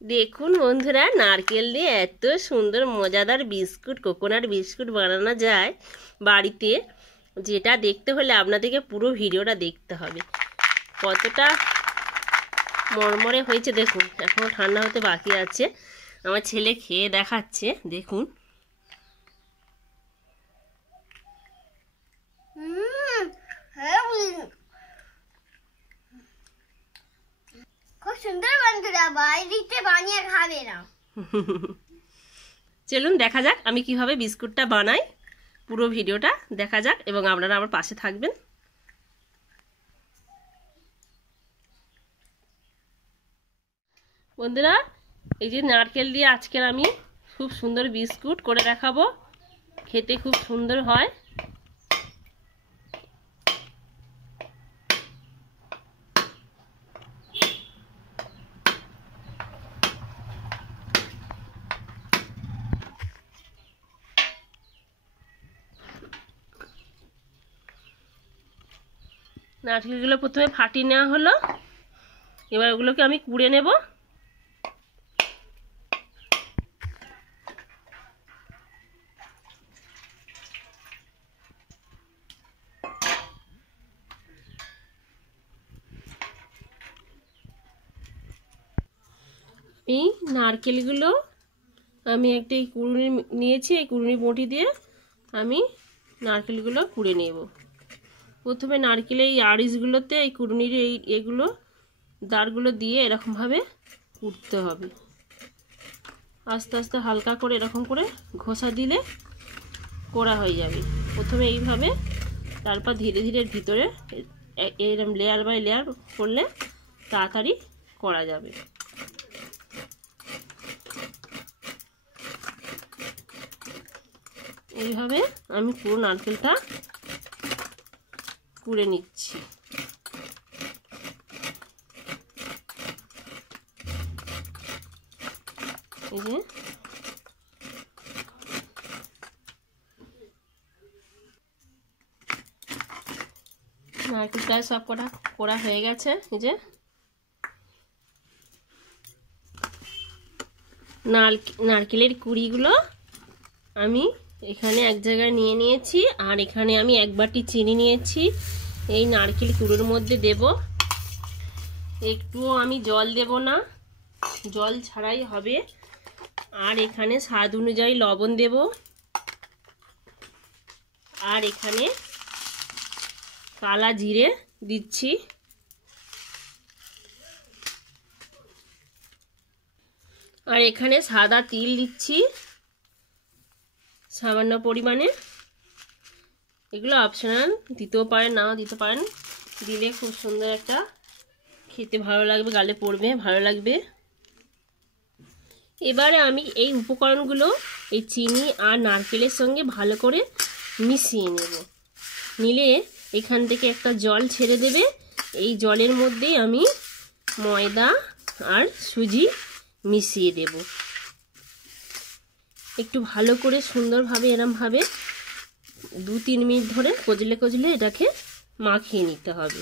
দেখুন বন্ধুরা, নারকেল দিয়ে এত সুন্দর মজাদার বিস্কুট, কোকোনাট বিস্কুট বানানো যায় বাড়িতে। যেটা দেখতে হলে আপনাদেরকে পুরো ভিডিওটা দেখতে হবে। কতটা মরমরে হয়েছে দেখুন, এখনও ঠান্ডা হতে বাকি আছে। আমার ছেলে খেয়ে দেখাচ্ছে, দেখুন। খুব সুন্দর বন্ধুরা, বাড়িতে বানিয়ে খাবে না। চলুন দেখা যাক আমি কিভাবে বিস্কুটটা বানাই। পুরো ভিডিওটা দেখা যাক এবং আপনারা আমার পাশে থাকবেন। বন্ধুরা, এই যে নারকেল দিয়ে আজকের আমি খুব সুন্দর বিস্কুট করে দেখাবো। খেতে খুব সুন্দর হয়। নারকেলগুলো প্রথমে ফাটিয়ে নেওয়া হলো, এবার ওগুলোকে আমি কুড়ে নেব। এই নারকেলগুলো আমি একটা এই কুড়ুনি নিয়েছি, এই কুড়ুনি বটি দিয়ে আমি নারকেলগুলো কুড়ে নেব। প্রথমে নারকেলের এই আড়িশগুলোতে এই কুড়ুনির এগুলো দাঁড়গুলো দিয়ে এরকমভাবে কুড়তে হবে। আস্তে আস্তে হালকা করে এরকম করে ঘষা দিলে করা হয়ে যাবে। প্রথমে এইভাবে, তারপর ধীরে ধীরে ভিতরে এরকম লেয়ার বাই লেয়ার করলে তাড়াতাড়ি করা যাবে। এইভাবে আমি পুরো নারকেলটা কুড়ে নিচ্ছি। এই যে নারকেলটা সব করা হয়ে গেছে। এই যে নারকেলের কুড়িগুলো আমি এখানে এক জায়গায় নিয়ে নিয়েছি, আর এখানে আমি এক বাটি চিনি নিয়েছি। এই নারকেল কুড়োর মধ্যে দেব। একটুও আমি জল দেব না, জল ছাড়াই হবে। আর এখানে স্বাদ অনুযায়ী লবণ দেব। আর এখানে কালা জিরে দিচ্ছি। আর এখানে সাদা তিল দিচ্ছি সামান্য পরিমাণে। এগুলো অপশনাল, দিতেও পারেন নাও দিতে পারেন। দিলে খুব সুন্দর একটা খেতে ভালো লাগবে, গালে পড়বে, ভালো লাগবে। এবারে আমি এই উপকরণগুলো এই চিনি আর নারকেলের সঙ্গে ভালো করে মিশিয়ে নেব। নিলে এখান থেকে একটা জল ছেড়ে দেবে। এই জলের মধ্যেই আমি ময়দা আর সুজি মিশিয়ে দেব। একটু ভালো করে সুন্দরভাবে এরমভাবে 2-3 মিনিট ধরে কচলে কচলে এটাকে মাখিয়ে নিতে হবে,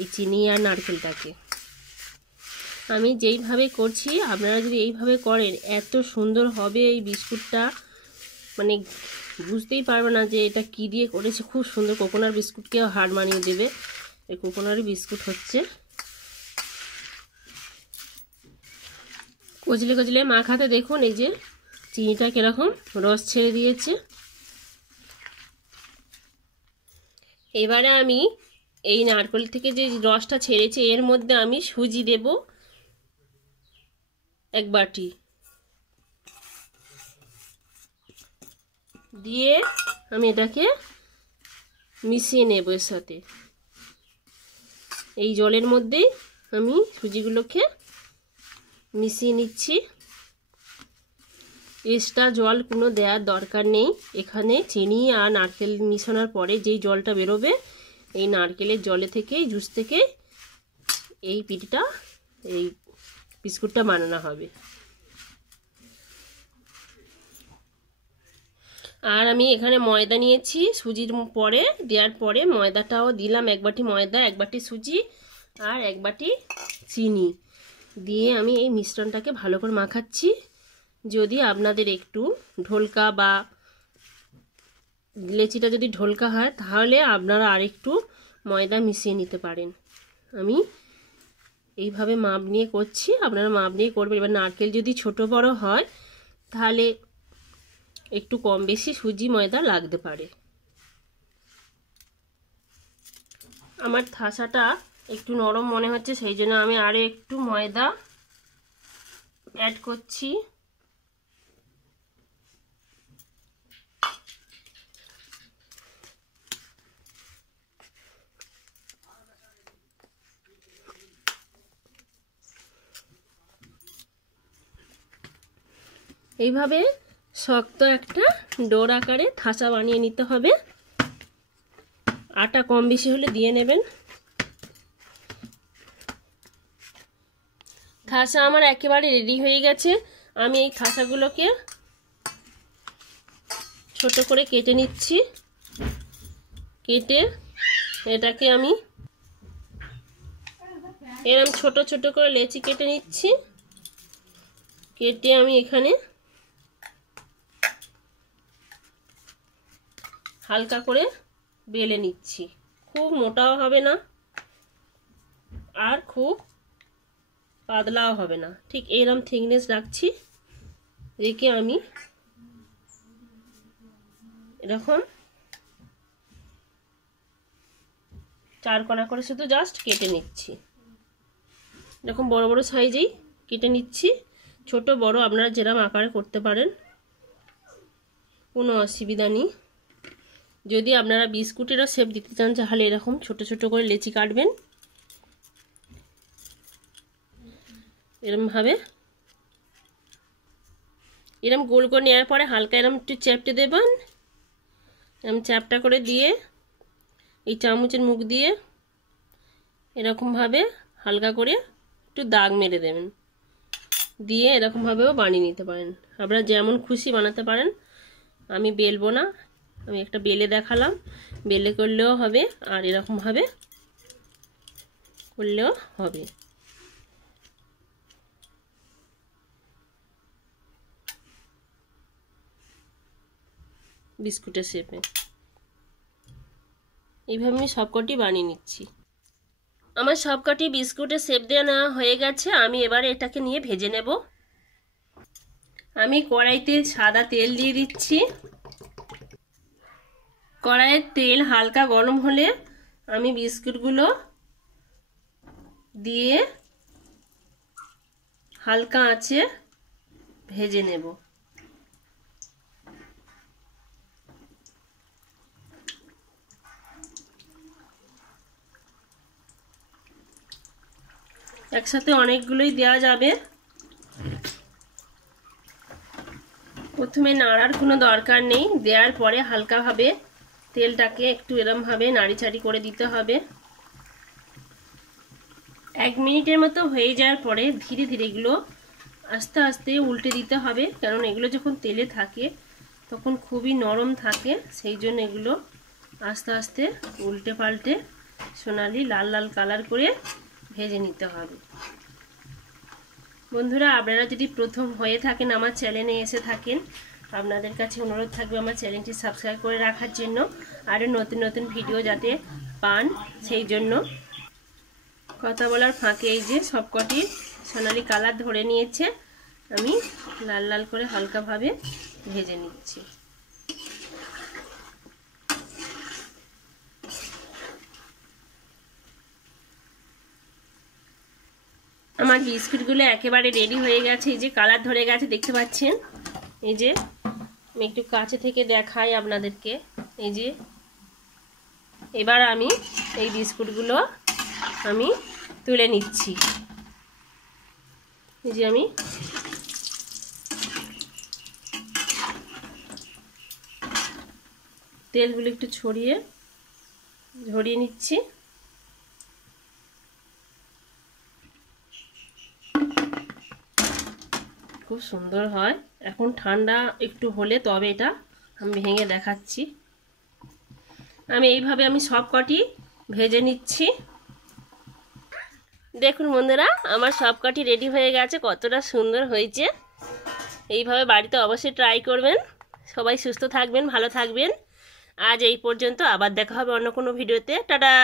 এই চিনি আর নারকেলটাকে। আমি যেইভাবে করছি আপনারা যদি এইভাবে করেন এত সুন্দর হবে এই বিস্কুটটা, মানে বুঝতেই পারবে না যে এটা কি দিয়ে করেছে। খুব সুন্দর, কোকোনাট বিস্কুটকেও হার মানিয়ে দেবে। এই কোকোনাট বিস্কুট হচ্ছে। কচলে কচলে মাখাতে দেখুন এই যে চিনিটা কিরকম রস ছেড়ে দিয়েছে। এবারে আমি এই নারকেল থেকে যে রসটা ছেড়েছে এর মধ্যে আমি সুজি দেব 1 বাটি দিয়ে আমি এটাকে মিশিয়ে নেব এর সাথে। এই জলের মধ্যেই আমি সুজিগুলোকে মিশিয়ে নিচ্ছি। এক্সট্রা জল কোনো দেওয়ার দরকার নেই। এখানে চিনি আর নারকেল মিশানোর পরে যেই জলটা বেরোবে এই নারকেলের জলে থেকে, জুস থেকে এই পিঠাটা, এই বিস্কুটটা বানানো হবে। আর আমি এখানে ময়দা নিয়েছি, সুজির পরে দেওয়ার পরে ময়দাটাও দিলাম। 1 বাটি ময়দা, 1 বাটি সুজি আর 1 বাটি চিনি। দিয়ে আমি এই মিশ্রণটাকে ভালো করে মাখাচ্ছি। যদি আপনাদের একটু ঢোলকা বা লেচিটা যদি ঢোলকা হয় তাহলে আপনারা আরেকটু ময়দা মিশিয়ে নিতে পারেন। আমি এইভাবে মাপ নিয়ে করছি, আপনারা মাপ নিয়ে করবেন। এবার নারকেল যদি ছোট বড় হয় তাহলে একটু কম বেশি সুজি ময়দা লাগতে পারে। আমার থাসাটা একটু নরম মনে হচ্ছে, সেই জন্য আমি আরও একটু ময়দা অ্যাড করছি। এইভাবে শক্ত একটা ডোর আকারে থাসা বানিয়ে নিতে হবে। আটা কম বেশি হলে দিয়ে নেবেন। থাসা আমার একেবারে রেডি হয়ে গেছে। আমি এই থাসাগুলোকে ছোট করে কেটে নিচ্ছি। কেটে এটাকে আমি এরকম ছোট ছোট করে লেচি কেটে নিচ্ছি। কেটে আমি এখানে হালকা করে বেলে নিচ্ছি। খুব মোটাও হবে না আর খুব পাতলাও হবে না, ঠিক এরকম থিকনেস রাখছি। রেখে আমি এরকম 4 কোনা করে শুধু জাস্ট কেটে নিচ্ছি। এরকম বড় বড় সাইজেই কেটে নিচ্ছি। ছোট বড় আপনারা যেরকম আকারে করতে পারেন, কোনো অসুবিধা নেই। যদি আপনারা বিস্কুটেরও শেপ দিতে চান তাহলে এরকম ছোট ছোট করে লেচি কাটবেন। এরকমভাবে এরকম গোল করে নেওয়ার পরে হালকা এরকম একটু চ্যাপটে দেবেন। এরকম চ্যাপটা করে দিয়ে এই চামচের মুখ দিয়ে এরকমভাবে হালকা করে একটু দাগ মেরে দেবেন। দিয়ে এরকমভাবেও বানিয়ে নিতে পারেন। আপনারা যেমন খুশি বানাতে পারেন। আমি বেলবো না, আমি একটা বেলে দেখালাম। বেলে করলেও হবে আর এরকমভাবে করলেও হবে। বিস্কুটের শেপে এইভাবে আমি সবকটি বানিয়ে নিচ্ছি। আমার সবকটি বিস্কুটের শেপ দেওয়া নেওয়া হয়ে গেছে। আমি এবারে এটাকে নিয়ে ভেজে নেব। আমি কড়াইতে সাদা তেল দিয়ে দিচ্ছি। কড়াইয়ের তেল হালকা গরম হলে আমি বিস্কুটগুলো দিয়ে হালকা আঁচে ভেজে নেব। একসাথে অনেকগুলোই দেওয়া যাবে। প্রথমে নাড়ার কোনো দরকার নেই, দেওয়ার পরে হালকাভাবে তেলটাকে একটু এরমভাবে নাড়িচাড়ি করে দিতে হবে। 1 মিনিটের মতো হয়ে যাওয়ার পরে ধীরে ধীরে এগুলো আস্তে আস্তে উল্টে দিতে হবে, কারণ এগুলো যখন তেলে থাকে তখন খুবই নরম থাকে। সেই জন্য এগুলো আস্তে আস্তে উল্টে পাল্টে সোনালি লাল লাল কালার করে ভেজে নিতে হবে। বন্ধুরা, আপনারা যদি প্রথম হয়ে থাকেন আমার চ্যানেলে এসে থাকেন, আপনাদের কাছে অনুরোধ থাকবে আমার চ্যানেলটি সাবস্ক্রাইব করে রাখার জন্য, আরও নতুন নতুন ভিডিও যাতে পান সেই জন্য। কথা বলার ফাঁকে এই যে সবকটি সোনালি কালার ধরে নিয়েছে, আমি লাল লাল করে হালকাভাবে ভেজে নিচ্ছি। আমার বিস্কুটগুলো একেবারে রেডি হয়ে গেছে। এই যে কালার ধরে গেছে দেখতে পাচ্ছেন। এই যে আমি একটু কাছে থেকে দেখাই আপনাদেরকে। এই যে এবার আমি এই বিস্কুটগুলো আমি তুলে নিচ্ছি। এই যে আমি তেলগুলো একটু ঝরিয়ে নিচ্ছি। খুব সুন্দর হয়। এখন ঠান্ডা একটু হলে তবে এটা আমি ভেঙে দেখাচ্ছি। আমি এইভাবে আমি সব কটি ভেজে নিচ্ছি। দেখুন বন্ধুরা, আমার সব কাঠি রেডি হয়ে গেছে, কতটা সুন্দর হয়েছে। এইভাবে বাড়িতে অবশ্যই ট্রাই করবেন। সবাই সুস্থ থাকবেন, ভালো থাকবেন। আজ এই পর্যন্ত, আবার দেখা হবে অন্য কোনো ভিডিওতে। টাটা।